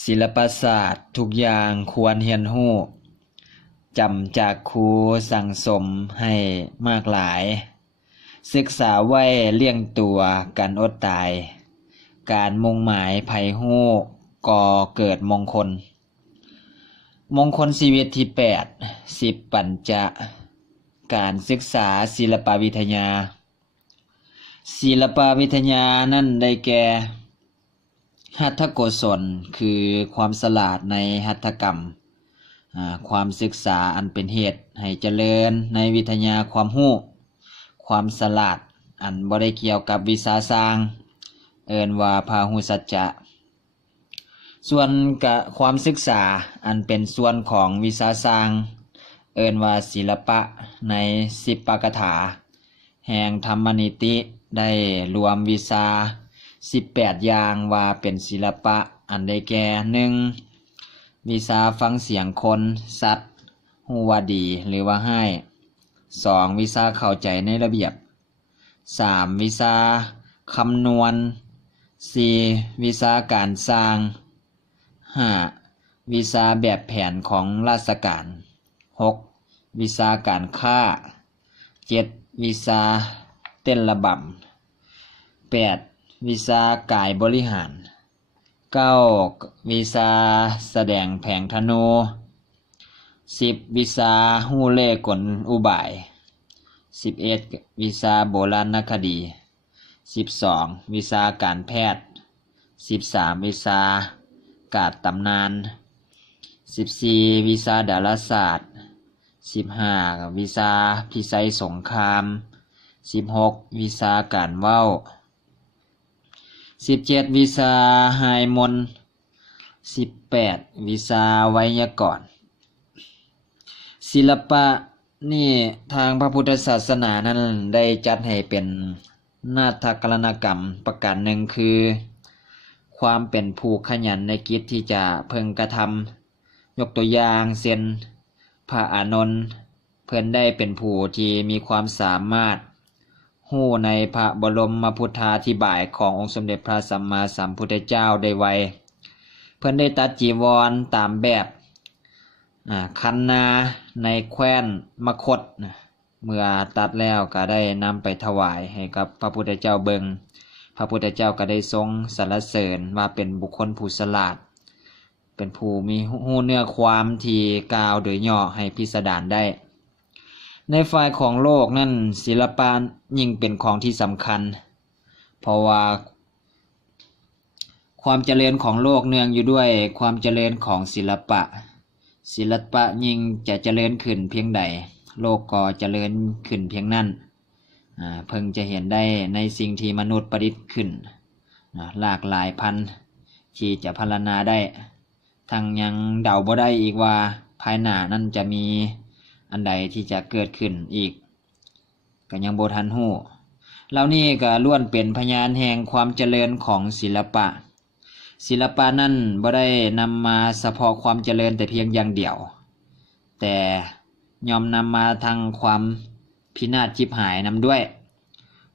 ศิลปศาสตร์ทุกอย่างควรเรียนรู้จำจากครูสั่งสมให้มากหลายศึกษาไว้เลี้ยงตัวกันอดตายการมุ่งหมายไผรู้ก่อเกิดมงคลชีวิตที่8 10 ปัญจะการศึกษาศิลปวิทยานั้นได้แก่หัตถโกศลคือความฉลาดในหัตถกรรมความศึกษาอันเป็นเหตุให้เจริญในวิทยาความรู้ความฉลาดอันบ่ได้เกี่ยวกับวิชาสร้างเอิ้นว่าพหุสัจจะส่วนกับความศึกษาอันเป็นส่วนของวิชาสร้างเอิ้นว่าศิลปะใน10ปกถาแห่งธรรมนิติได้รวมวิชา18อย่างว่าเป็นศิลปะอันได้แก่ 1. วิชาฟังเสียงคนสัตว์ฮู้ว่าดีหรือว่าให้ 2. วิชาเข้าใจในระเบียบ 3. วิชาคำนวณ 4. วิชาการสร้าง 5. วิชาแบบแผนของราชการ 6. วิชาการค้า 7. วิชาเต้นระบำ 8. วิชากายบริหาร 9. วิชาแสดงแผงธนู 10. วิชาฮู้เล่กลอุบาย 11. วิชาโบราณคดี 12. วิชาการแพทย์ 13. วิชากาศตำนาน 14. วิชาดาราศาสตร์ 15. วิชาพิสัยสงคราม 16. วิชาการเว้า 17. วิชาหายมนต์ 18. วิชาไวยากรณ์ศิลปะนี่ทางพระพุทธศาสนานั้นได้จัดให้เป็นนาฏกรณกรรมประการหนึ่งคือความเป็นผู้ขยันในกิจที่จะพึงกระทำยกตัวอย่างเช่นพระอานนท์เพิ่นได้เป็นผู้ที่มีความสามารถฮู้ในพระบรมพุทธาธิบายขององค์สมเด็จพระสัมมาสัมพุทธเจ้าได้ไวเพิ่นได้ตัดจีวรตามแบบคันนาในแคว้นมคธเมื่อตัดแล้วก็ได้นำไปถวายให้กับพระพุทธเจ้าเบิงพระพุทธเจ้าก็ได้ทรงสรรเสริญว่าเป็นบุคคลผู้ฉลาดเป็นผู้มีหู้เนื้อความที่กล่าวโดยย่อให้พิสดารได้ในฝ่ายของโลกนั่นศิลปะยิ่งเป็นของที่สำคัญเพราะว่าความเจริญของโลกเนื่องอยู่ด้วยความเจริญของศิลปะยิ่งจะเจริญขึ้นเพียงใดโลกก็เจริญขึ้นเพียงนั้นเพิ่งจะเห็นได้ในสิ่งที่มนุษย์ประดิษฐ์ขึ้นหลากหลายพันที่จะพรรณนาได้ทั้งยังเดาบ่ได้อีกว่าภายหน้านั้นจะมีอันใดที่จะเกิดขึ้นอีกก็ยังบ่ทันฮู้เหล่านี้ก็ล้วนเป็นพยานแห่งความเจริญของศิลปะนั้นบ่ได้นำมาเฉพาะความเจริญแต่เพียงอย่างเดียวแต่ย่อมนำมาทั้งความพินาศชิบหายนำด้วย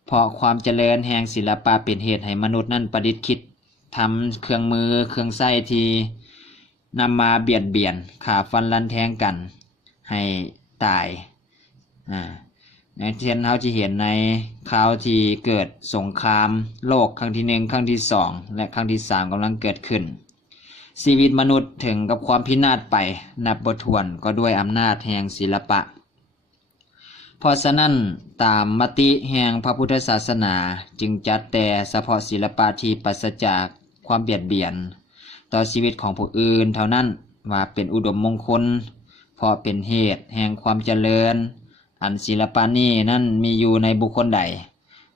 เพราะความเจริญแห่งศิลปะเป็นเหตุให้มนุษย์นั้นประดิษฐ์คิดทำเครื่องมือเครื่องใช้ที่นำมาเบียดเบียนฆ่าฟันรันแทงกันให้ตายในเช่นเราจะเห็นในข่าวที่เกิดสงครามโลกครั้งที่1ครั้งที่2และครั้งที่3กำลังเกิดขึ้นชีวิตมนุษย์ถึงกับความพินาศไปนับบ่ถ้วนก็ด้วยอำนาจแห่งศิลปะเพราะฉะนั้นตามมติแห่งพระพุทธศาสนาจึงจัดแต่เฉพาะศิลปะที่ปราศจากความเบียดเบียนต่อชีวิตของผู้อื่นเท่านั้นว่าเป็นอุดมมงคลเพราะเป็นเหตุแห่งความเจริญอันศิลปะนี้นั้นมีอยู่ในบุคคลใด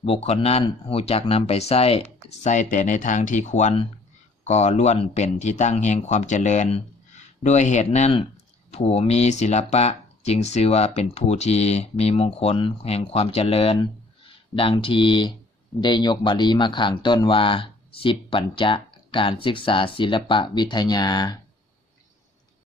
บุคคลนั้นรู้จักนำไปใช้แต่ในทางที่ควรก็ล้วนเป็นที่ตั้งแห่งความเจริญด้วยเหตุนั้นผู้มีศิลปะจึงชื่อว่าเป็นผู้ที่มีมงคลแห่งความเจริญดังที่ได้ยกบาลีมาข้างต้นว่า10ปัญจะการศึกษาศิลปวิทยา